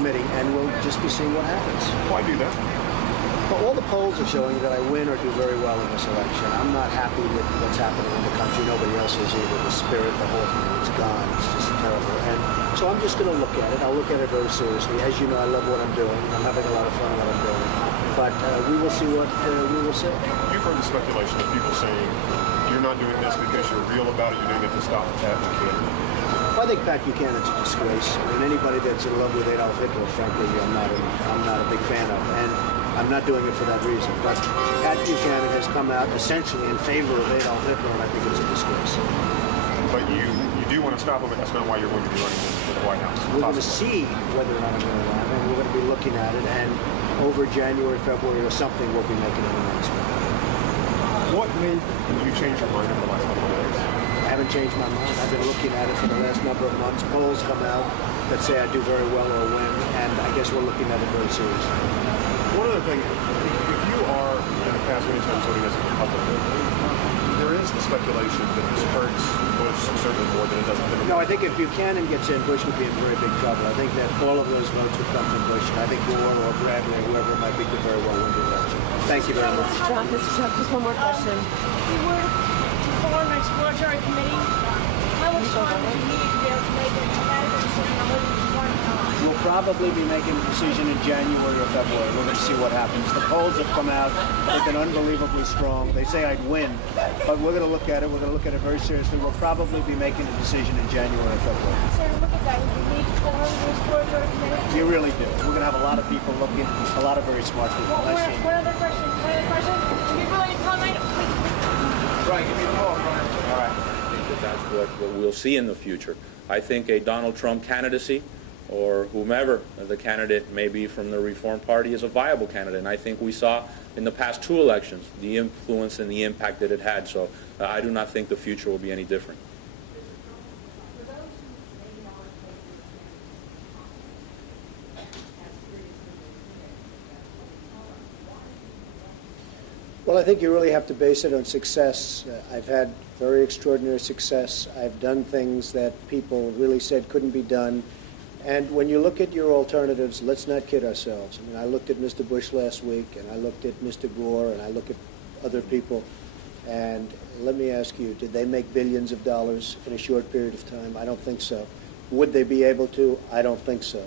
committee, and we'll just be seeing what happens. Why do that? Well, all the polls are showing that I win or do very well in this election. I'm not happy with what's happening in the country. Nobody else is either. The spirit, the whole thing, it's gone. It's just terrible. And so I'm just going to look at it. I'll look at it very seriously. As you know, I love what I'm doing. I'm having a lot of fun what I'm doing. But we will see what we will see. You've heard the speculation of people saying you're not doing this because you're real about it. You're doing it to stop Pat Buchanan. I think Pat Buchanan's a disgrace. I mean, anybody that's in love with Adolf Hitler, frankly, I'm not a big fan of. And I'm not doing it for that reason. But Pat Buchanan has come out essentially in favor of Adolf Hitler, and I think it's a disgrace. But you do want to stop him, and that's not why you're going to be running for the White House. We're going to see whether or not I'm going to run, and we're going to be looking at it, and over January, February, or something, we'll be making an announcement. What made you change your mind in the last couple of days? I haven't changed my mind. I've been looking at it for the last number of months. Polls come out that say I do very well or win, and I guess we're looking at it very seriously. One other thing, if you are in the past many times voting as a Republican, there is the speculation that this hurts Bush certainly more than it does Democrats. No, I think if Buchanan gets in, Bush would be in very big trouble. I think that all of those votes would come from Bush, and I think Gore or Bradley or whoever it might be could very well win the election. Thank you very much. Mr. Trump, just one more question. If you were to form an exploratory committee, how much time would you need to be able to make a competitive decision on whether you want or not? We'll probably be making a decision in January or February. We're going to see what happens. The polls have come out. They've been unbelievably strong. They say I'd win, but we're going to look at it. We're going to look at it very seriously. We'll probably be making a decision in January or February. So look at that. Would you need to form an exploratory committee? You really do. We're going to have a lot of people looking, a lot of very smart people. One other question. Would you be willing to comment? Right, give me the ball, Brian. All right. I think that that's what we'll see in the future. I think a Donald Trump candidacy, or whomever the candidate may be from the Reform Party, is a viable candidate. And I think we saw in the past 2 elections the influence and the impact that it had. So I do not think the future will be any different. Well, I think you really have to base it on success. I've had very extraordinary success. I've done things that people really said couldn't be done. And when you look at your alternatives, let's not kid ourselves. I mean, I looked at Mr. Bush last week, and I looked at Mr. Gore, and I look at other people. And let me ask you, did they make billions of dollars in a short period of time? I don't think so. Would they be able to? I don't think so.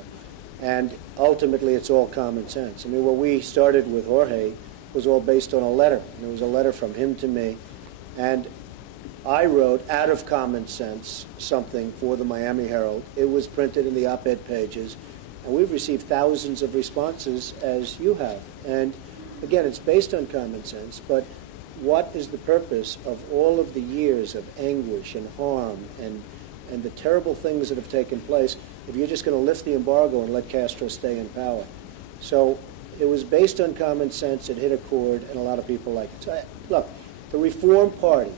And ultimately, it's all common sense. I mean, what we started with Jorge was all based on a letter. And it was a letter from him to me. And I wrote, out of common sense, something for the Miami Herald. It was printed in the op-ed pages. And we've received thousands of responses, as you have. And again, it's based on common sense. But what is the purpose of all of the years of anguish and harm and the terrible things that have taken place if you're just going to lift the embargo and let Castro stay in power? So it was based on common sense. It hit a chord, and a lot of people like it. So, look, the Reform Party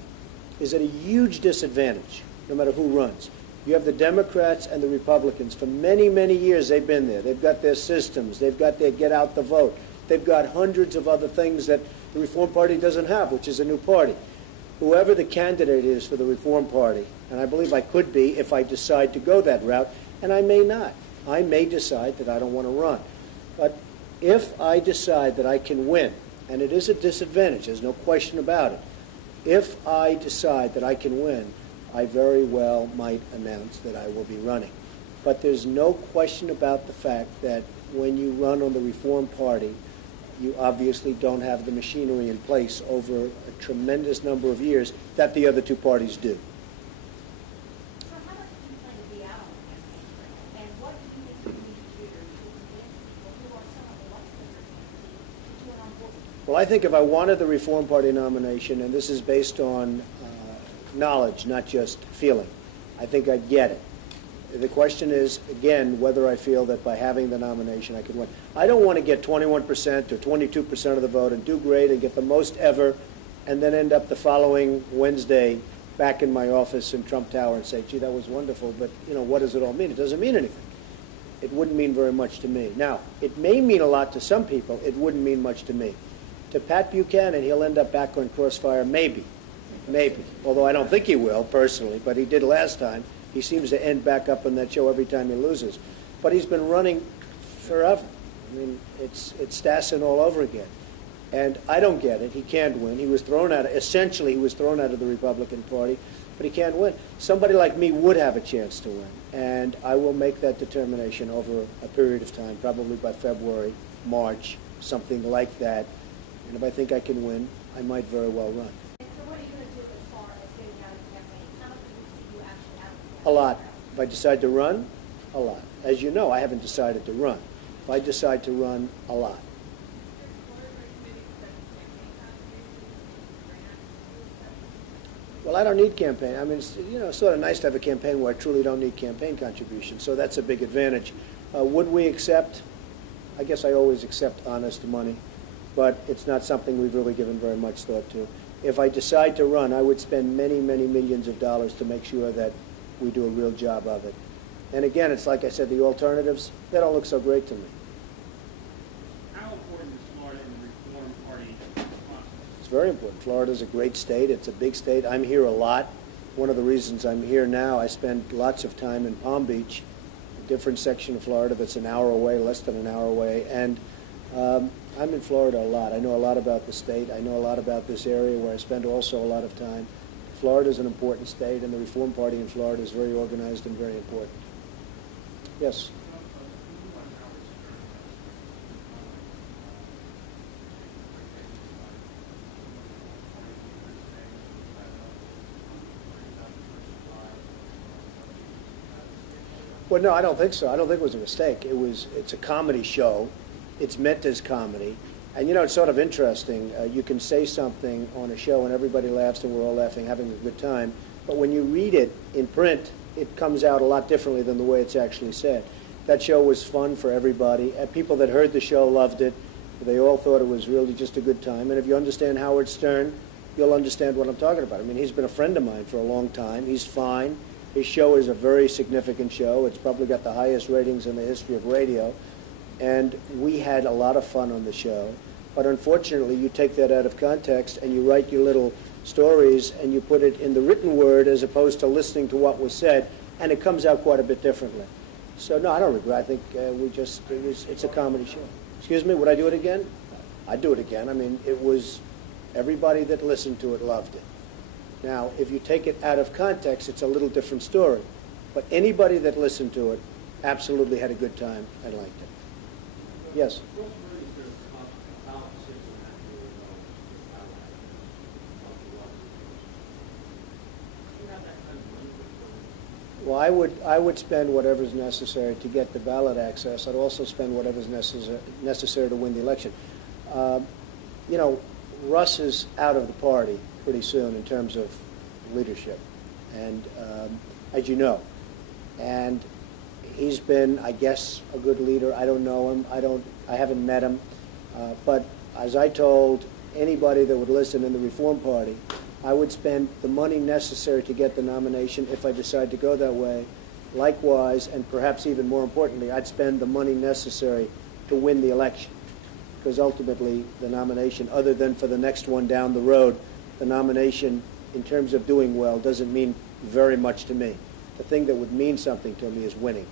is at a huge disadvantage, no matter who runs. You have the Democrats and the Republicans. For many, many years, they've been there. They've got their systems. They've got their get out the vote. They've got hundreds of other things that the Reform Party doesn't have, which is a new party. Whoever the candidate is for the Reform Party, and I believe I could be if I decide to go that route, and I may not. I may decide that I don't want to run. But if I decide that I can win, and it is a disadvantage, there's no question about it, if I decide that I can win, I very well might announce that I will be running. But there's no question about the fact that when you run on the Reform Party, you obviously don't have the machinery in place over a tremendous number of years that the other two parties do. So how much do you plan to be out on the campaign trail? And what do you think you need to do to convince people who are some of the less to join on board? Well, I think if I wanted the Reform Party nomination, and this is based on knowledge, not just feeling, I think I'd get it. The question is, again, whether I feel that by having the nomination I could win. I don't want to get 21% or 22% of the vote and do great and get the most ever and then end up the following Wednesday back in my office in Trump Tower and say, gee, that was wonderful, but, what does it all mean? It doesn't mean anything. It wouldn't mean very much to me. Now, it may mean a lot to some people. It wouldn't mean much to me. To Pat Buchanan, he'll end up back on Crossfire, maybe. Maybe. Although I don't think he will, personally, but he did last time. He seems to end back up on that show every time he loses. But he's been running forever. I mean, it's Stassen all over again. And I don't get it. He can't win. He was thrown out, essentially he was thrown out of the Republican Party, but he can't win. Somebody like me would have a chance to win, and I will make that determination over a period of time, probably by February, March, something like that. And if I think I can win, I might very well run. And so what are you going to do as far as getting out of the campaign? How much do you see you actually out of the campaign? A lot. If I decide to run, a lot. As you know, I haven't decided to run. If I decide to run, a lot. Well, I don't need campaign. I mean, it's, sort of nice to have a campaign where I truly don't need campaign contributions. So that's a big advantage. Would we accept? I guess I always accept honest money, but it's not something we've really given very much thought to. If I decide to run, I would spend many, many millions of dollars to make sure that we do a real job of it. And again, it's like I said, the alternatives, they don't look so great to me. How important is Florida in the Reform Party process? It's very important. Florida's a great state. It's a big state. I'm here a lot. One of the reasons I'm here now, I spend lots of time in Palm Beach, a different section of Florida that's an hour away, less than an hour away. And I'm in Florida a lot. I know a lot about the state. I know a lot about this area where I spend also a lot of time. Florida is an important state, and the Reform Party in Florida is very organized and very important. Yes? Well, no, I don't think so. I don't think it was a mistake. It's a comedy show. It's meant as comedy. And, it's sort of interesting. You can say something on a show and everybody laughs and we're all laughing, having a good time. But when you read it in print, it comes out a lot differently than the way it's actually said. That show was fun for everybody. People that heard the show loved it. They all thought it was really just a good time. And if you understand Howard Stern, you'll understand what I'm talking about. I mean, he's been a friend of mine for a long time. He's fine. His show is a very significant show. It's probably got the highest ratings in the history of radio. And we had a lot of fun on the show. But unfortunately, you take that out of context and you write your little stories and you put it in the written word as opposed to listening to what was said, and it comes out quite a bit differently. So, no, I don't regret. I think it's a comedy show. Excuse me, would I do it again? I'd do it again. I mean, everybody that listened to it loved it. Now, if you take it out of context, it's a little different story. But anybody that listened to it absolutely had a good time and liked it. Yes? Well, I would spend whatever's necessary to get the ballot access. I'd also spend whatever's necessary to win the election. Russ is out of the party pretty soon in terms of leadership, and as you know, and he's been, I guess, a good leader. I don't know him. I haven't met him, but as I told anybody that would listen in the Reform Party, I would spend the money necessary to get the nomination if I decide to go that way. Likewise, and perhaps even more importantly, I'd spend the money necessary to win the election. Because ultimately, the nomination, other than for the next one down the road, the nomination in terms of doing well doesn't mean very much to me. The thing that would mean something to me is winning.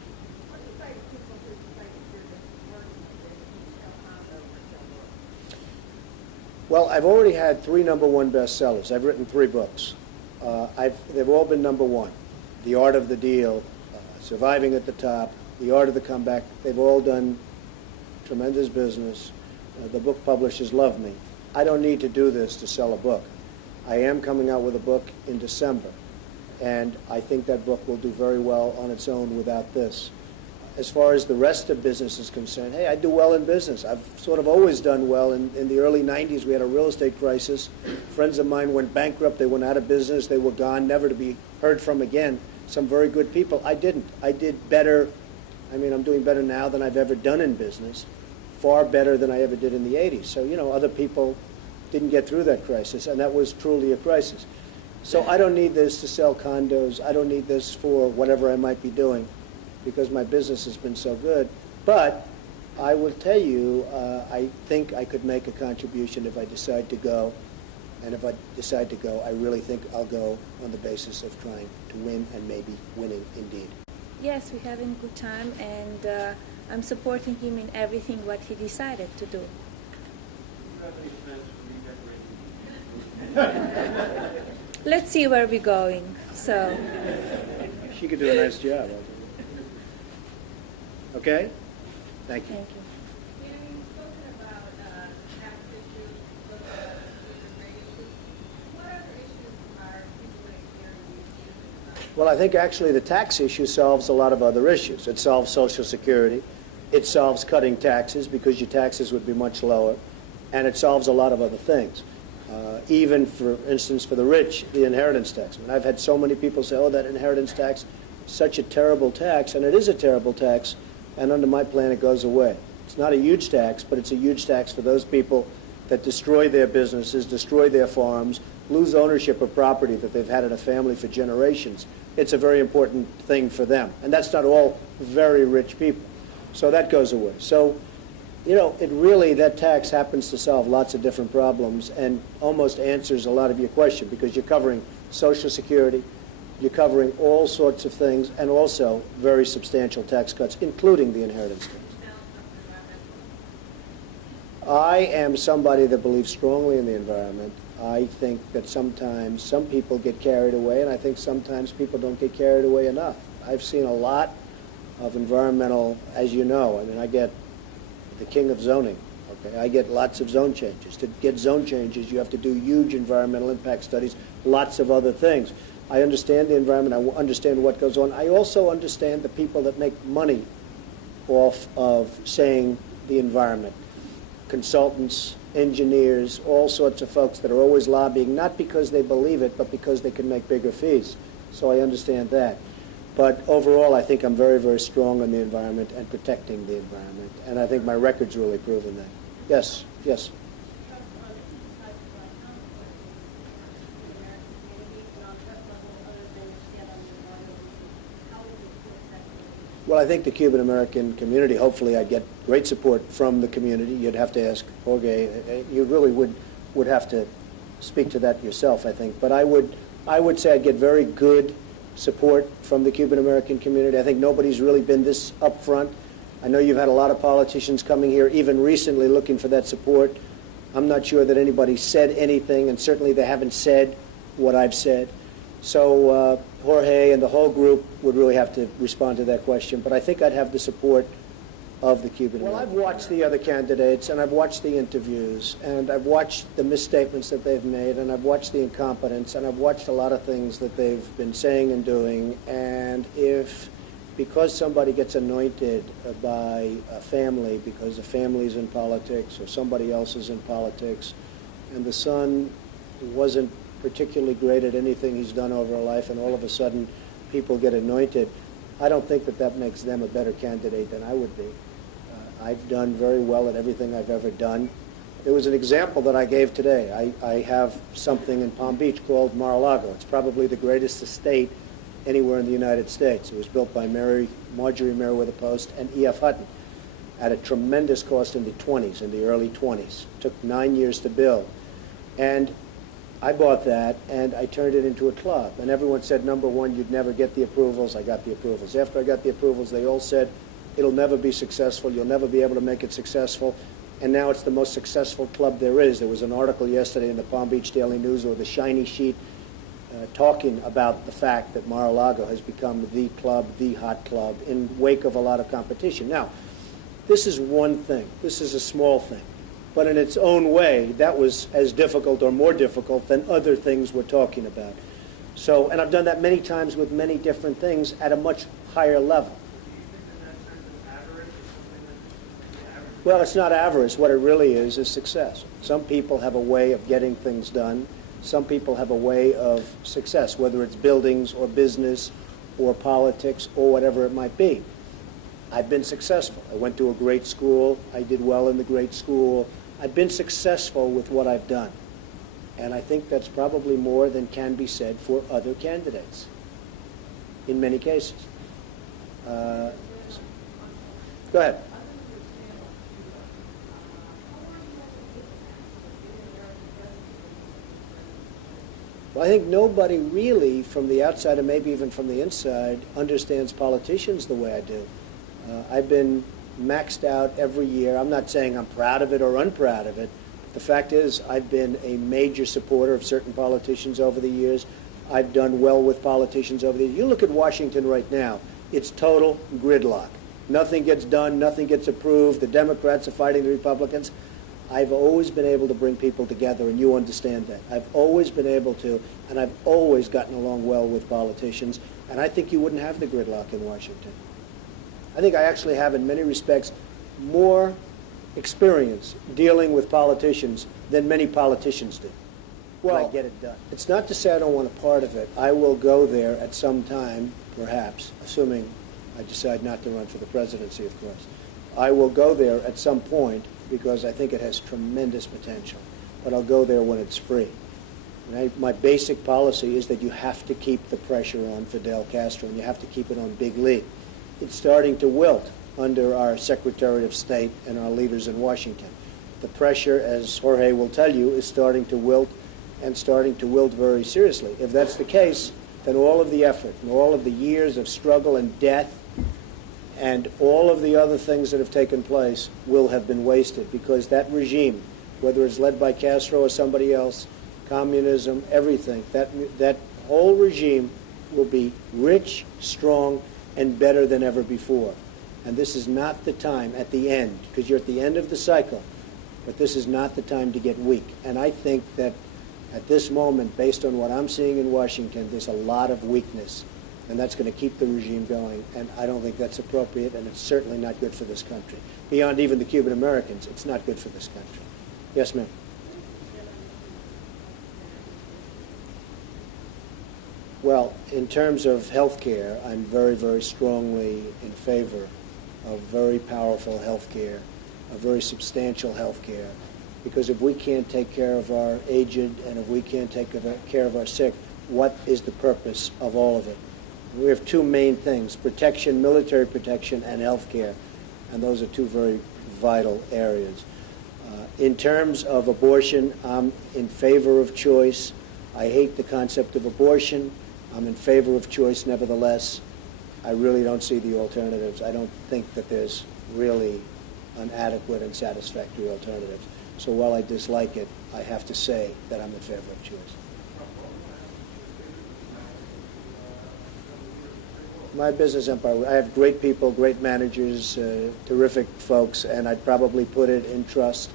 What do you say to people who think you're just working with Michelle Hondo or Joe Brooks? Well, I've already had 3 #1 bestsellers. I've written 3 books. They've all been #1. The Art of the Deal, Surviving at the Top, The Art of the Comeback. They've all done tremendous business. The book publishers love me. I don't need to do this to sell a book. I am coming out with a book in December, and I think that book will do very well on its own without this. As far as the rest of business is concerned, hey, I do well in business. I've sort of always done well. In the early 90s, we had a real estate crisis. Friends of mine went bankrupt. They went out of business. They were gone, never to be heard from again. Some very good people. I didn't. I did better. I mean, I'm doing better now than I've ever done in business, far better than I ever did in the 80s. So, other people didn't get through that crisis, and that was truly a crisis. So I don't need this to sell condos. I don't need this for whatever I might be doing, because my business has been so good. But I will tell you, I think I could make a contribution if I decide to go. And if I decide to go, I really think I'll go on the basis of trying to win and maybe winning indeed. yes, we're having a good time, and I'm supporting him in everything what he decided to do. Do you have any plans for redecorating? Let's see where we're going. So, She could do a nice job. Okay? Thank you. thank you. You've spoken about tax issues, spoken about issues. What other issues are people experiencing? Well, I think actually the tax issue solves a lot of other issues. It solves Social Security. It solves cutting taxes because your taxes would be much lower. And it solves a lot of other things. Even, for instance, for the rich, the inheritance tax. I mean, I've had so many people say, oh, that inheritance tax, such a terrible tax. And it is a terrible tax. And under my plan, it goes away. It's not a huge tax, but it's a huge tax for those people that destroy their businesses, destroy their farms, lose ownership of property that they've had in a family for generations. It's a very important thing for them. And that's not all very rich people. So that goes away. So, you know, it really, that tax happens to solve lots of different problems and almost answers a lot of your question because you're covering Social Security, you're covering all sorts of things, and also very substantial tax cuts, including the inheritance tax. I am somebody that believes strongly in the environment. I think that sometimes some people get carried away, and I think sometimes people don't get carried away enough. I've seen a lot of environmental, as you know, I mean, I get the king of zoning. Okay, I get lots of zone changes. To get zone changes, you have to do huge environmental impact studies, lots of other things. I understand the environment. I understand what goes on. I also understand the people that make money off of saying the environment. Consultants, engineers, all sorts of folks that are always lobbying, not because they believe it, but because they can make bigger fees. So I understand that. But overall, I think I'm very, very strong on the environment and protecting the environment. And I think my record's really proven that. Yes, yes. Well, I think the Cuban-American community, hopefully I get great support from the community. You'd have to ask Jorge. You really would have to speak to that yourself, I think. But I would say I'd get very good support from the Cuban-American community. I think nobody's really been this upfront. I know you've had a lot of politicians coming here, even recently, looking for that support. I'm not sure that anybody said anything, and certainly they haven't said what I've said. So Jorge and the whole group would really have to respond to that question. But I think I'd have the support of the Cuban-American. Well, I've watched the other candidates, and I've watched the interviews, and I've watched the misstatements that they've made, and I've watched the incompetence, and I've watched a lot of things that they've been saying and doing. And if, because somebody gets anointed by a family, because the family's in politics or somebody else is in politics, and the son wasn't particularly great at anything he's done over a life, and all of a sudden people get anointed, I don't think that that makes them a better candidate than I would be. I've done very well at everything I've ever done. There was an example that I gave today. I have something in Palm Beach called Mar-a-Lago. It's probably the greatest estate anywhere in the United States. It was built by Marjorie Meriwether Post and E.F. Hutton at a tremendous cost in the 20s, in the early 20s. It took 9 years to build. And I bought that, and I turned it into a club. And everyone said, number one, you'd never get the approvals. I got the approvals. After I got the approvals, they all said, it'll never be successful. You'll never be able to make it successful. And now it's the most successful club there is. There was an article yesterday in the Palm Beach Daily News or the Shiny Sheet talking about the fact that Mar-a-Lago has become the club, the hot club, in wake of a lot of competition. Now, this is one thing. This is a small thing. But in its own way, that was as difficult or more difficult than other things we're talking about. So, and I've done that many times with many different things at a much higher level. Well, it's not avarice. What it really is success. Some people have a way of getting things done. Some people have a way of success, whether it's buildings or business or politics or whatever it might be. I've been successful. I went to a great school. I did well in the great school. I've been successful with what I've done. And I think that's probably more than can be said for other candidates in many cases. Go ahead. Well, I think nobody really from the outside, and maybe even from the inside, understands politicians the way I do. I've been maxed out every year. I'm not saying I'm proud of it or unproud of it. The fact is, I've been a major supporter of certain politicians over the years. I've done well with politicians over the years. You look at Washington right now, it's total gridlock. Nothing gets done, nothing gets approved. The Democrats are fighting the Republicans. I've always been able to bring people together, and you understand that. I've always been able to, and I've always gotten along well with politicians, and I think you wouldn't have the gridlock in Washington. I think I actually have, in many respects, more experience dealing with politicians than many politicians do. Well, I get it done. It's not to say I don't want a part of it. I will go there at some time, perhaps, assuming I decide not to run for the presidency, of course. I will go there at some point because I think it has tremendous potential. But I'll go there when it's free. My basic policy is that you have to keep the pressure on Fidel Castro, and you have to keep it on Big Lee. It's starting to wilt under our Secretary of State and our leaders in Washington. The pressure, as Jorge will tell you, is starting to wilt, and starting to wilt very seriously. If that's the case, then all of the effort and all of the years of struggle and death and all of the other things that have taken place will have been wasted, because that regime, whether it's led by Castro or somebody else, communism, everything, that whole regime will be rich, strong, and better than ever before. And this is not the time at the end, because you're at the end of the cycle, but this is not the time to get weak. And I think that at this moment, based on what I'm seeing in Washington, there's a lot of weakness, and that's going to keep the regime going, and I don't think that's appropriate, and it's certainly not good for this country. Beyond even the Cuban Americans, it's not good for this country. Yes, ma'am. Well, in terms of health care, I'm very, very strongly in favor of very powerful health care, of very substantial health care, because if we can't take care of our aged and if we can't take care of our sick, what is the purpose of all of it? We have two main things: protection, military protection, and health care, and those are two very vital areas. In terms of abortion, I'm in favor of choice. I hate the concept of abortion. I'm in favor of choice nevertheless. I really don't see the alternatives. I don't think that there's really an adequate and satisfactory alternative. So while I dislike it, I have to say that I'm in favor of choice. My business empire, I have great people, great managers, terrific folks, and I'd probably put it in trust,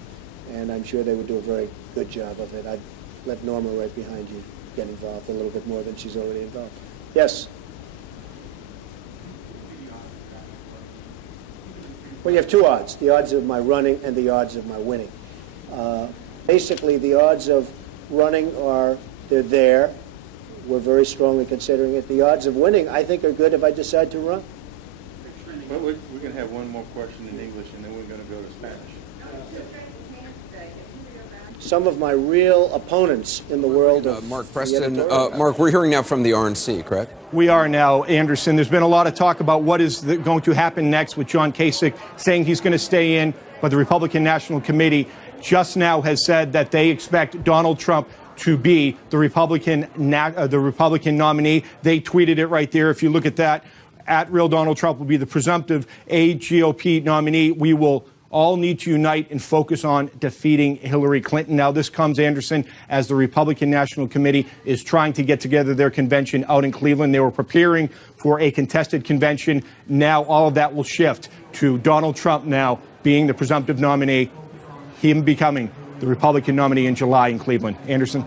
and I'm sure they would do a very good job of it. I'd let Norma right behind you get involved a little bit more than she's already involved. Yes? Well, you have two odds: the odds of my running and the odds of my winning. Basically, the odds of running they're there. We're very strongly considering it. The odds of winning, I think, are good if I decide to run. Well, we're going to have one more question in English, and then we're going to go to Spanish. Some of my real opponents in the world of Mark Preston. Mark, we're hearing now from the RNC, correct? We are now, Anderson. There's been a lot of talk about what is going to happen next with John Kasich saying he's going to stay in, but the Republican National Committee just now has said that they expect Donald Trump to be the Republican nominee. They tweeted it right there. If you look at that, at Real Donald Trump will be the presumptive GOP nominee. We will all need to unite and focus on defeating Hillary Clinton. Now, this comes, Anderson, as the Republican National Committee is trying to get together their convention out in Cleveland. They were preparing for a contested convention. Now, all of that will shift to Donald Trump now being the presumptive nominee, him becoming the Republican nominee in July in Cleveland. Anderson?